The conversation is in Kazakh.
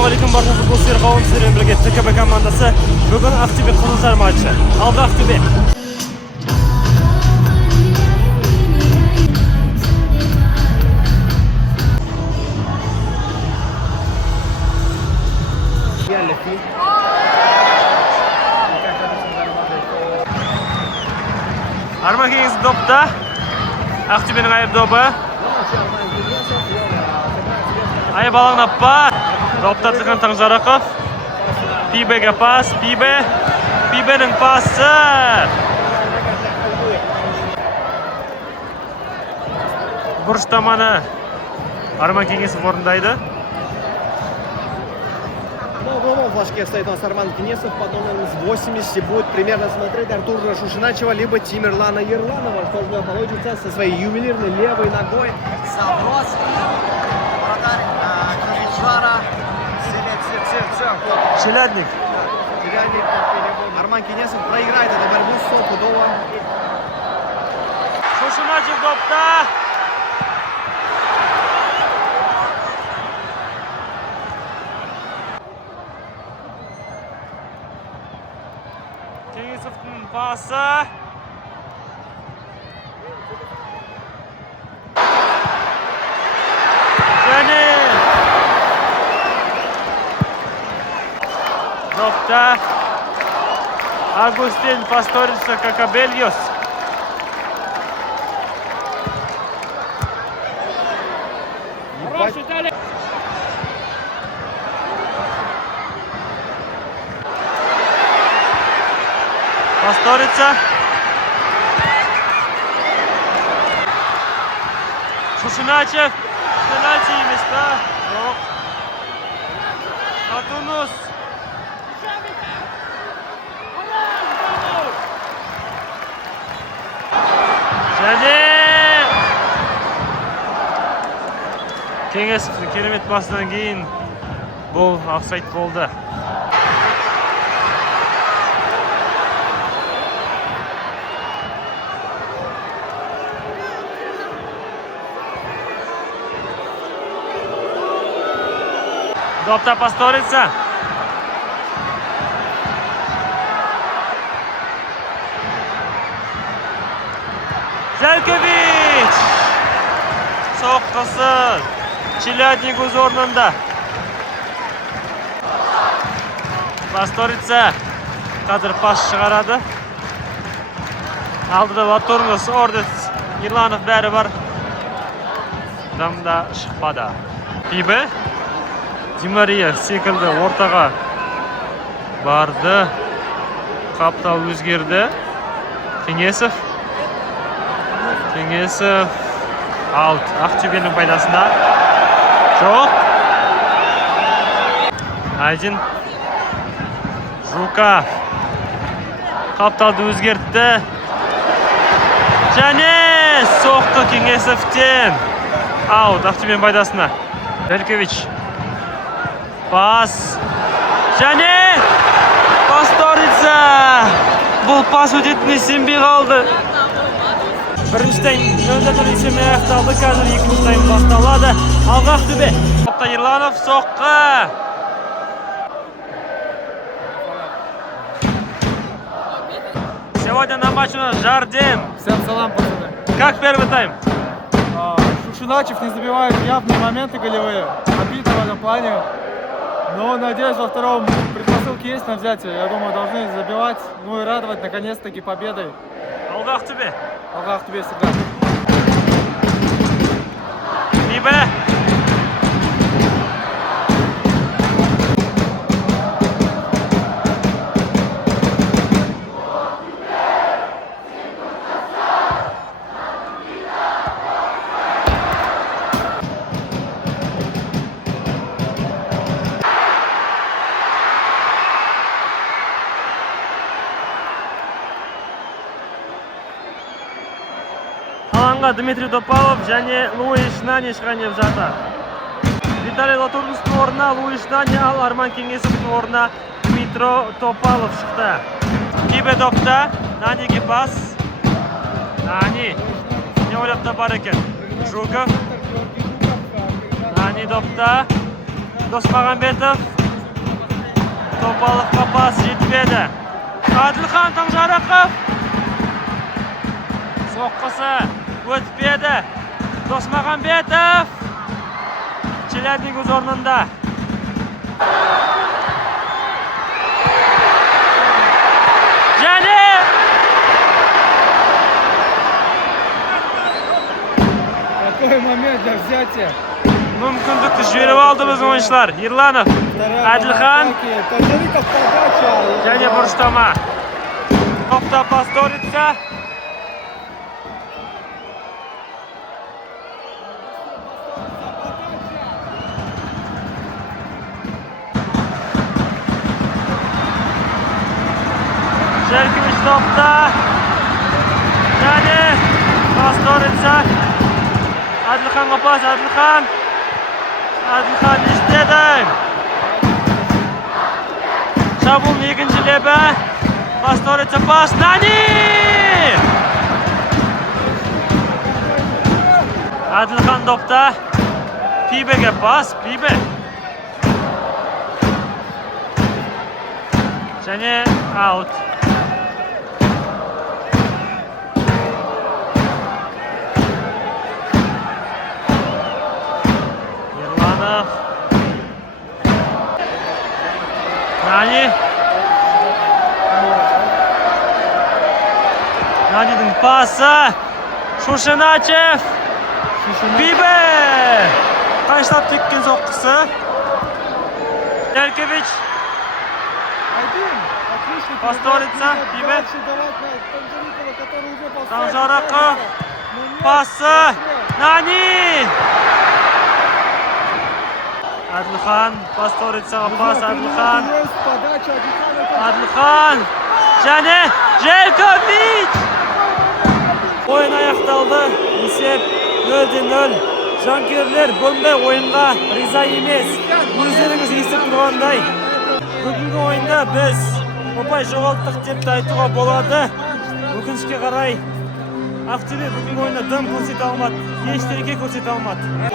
Assalomualaikum barcha futbol suyar qavmchilar birga TKB komandasi bugun Aqto'be Qizilsar machi. Aldi Aqto'be. Armakingiz topda. Aqto'bening ayb to'pi. Ayb alangappa. Toptatliqan Tangjarakov. Pibega pas, Pibening pasi. Burch tomoni Armakingiz o'rindaydi. В флажке стоит у нас Арман Кинесов, под номером 80 будет примерно смотреть Артура Шушиначева, либо Тимирлана Ерланова, что у него получится со своей ювелирной левой ногой. Заброс вратарь Киричара, Челядник. Арман Кинесов проиграет эту борьбу стопудово. Шушиначев топта. Kengisovning pasi. Jani. Topta. Agustin Pastorica Kakabelios. Pastorica. Шушиначев. Penalti емес па? Жоқ. Катунус. Және Kengesovning керемет пасынан кейін бұл офсайд болды. Topta Pastorica. Zelkovic. Soqqisi. Chelyadnik o'z o'rnida. Pastorica qadr pas chiqaradi. Oldida Latornos, Ordets, Yirlanov bari bor. Damda chiqmadi. Pibe Di Maria sekildi o'rtaga bordi. Qapital o'zgardi. Kengesov out. Aqto'bening foydasida. Yo'q. Ajin Zhukov qapitalni o'zgartdi. Jani so'qdi Kengesovdan. Out. Aqto'bening foydasida. Zelkovic pas. Jani Pastorica. Bu pas o'titni senbey qoldi. Birinchi taym 0-0 eshimi aqtaldi. Hozir ikkinchi taym boshlanadi. Aldi Aqto'be. Topta Yirlanov so'qqi. Сегодня на матче у нас Жардин. Всем салам, пацаны. Как первый тайм? Шушиначев не забивает явные моменты голевые. Обидно в этом плане. Но надеюсь, во втором предпосылки есть на взятие. Я думаю, должны забивать. Ну и радовать наконец-таки победой. Алды Aqto'be. Алды Aqto'be всегда. Pibe. Дмитрий Топалов және Луиш Нани шығанып жатыр. Виталий Латурнустың орнына Луиш Нани, ал Арман Кеңесовтың орнына Дмитрий Топалов шықты. Pibe topta. Naniga pas. Nani. Ne o'ylab topar ekan? Jukov. Nani topta. Досмағамбетов. Топаловқа пас жетпеді. Адылхан Таңжарықов. Соққысы өтпеді. Досмағамбетов. Челядник өз орнында. Және Какой момент для взятия. мүмкіндікті жіберіп алды біз ойыншылар. Ерланов, Әділхан Тазариков подача. және бұрыштама. Топта Пасторица. Желкович топта. Және Пасторица. Әділханға пас, Әділхан. Әділхан естеді. Шабуылдың екінші лебі. Пасторица пас. Нани! Әділхан допта. Пибеге пас. Пибе. Және аут. Ерланов. Нани. Нанидің пасы. Шушиначев. Пибе. Қайшылап теккен соққысы. Желкович. Пасторица. Пибе. Таңжарықов. Пасы. Нани. Әділхан. Пасторицаға пас. Әділхан. Әділхан. Және Желкович. Ойын аяқталды. Есеп 0-0. Жанкүйерлер бұндай ойынға риза емес. Өздеріңіз естіп тұрғандай. Бүгінгі ойында біз ұпай жоғалттық деп айтуға болады. Өкінішке қарай Ақтөбе бүгінгі ойында дым көрсете алмады. Ештерге көрсете алмады.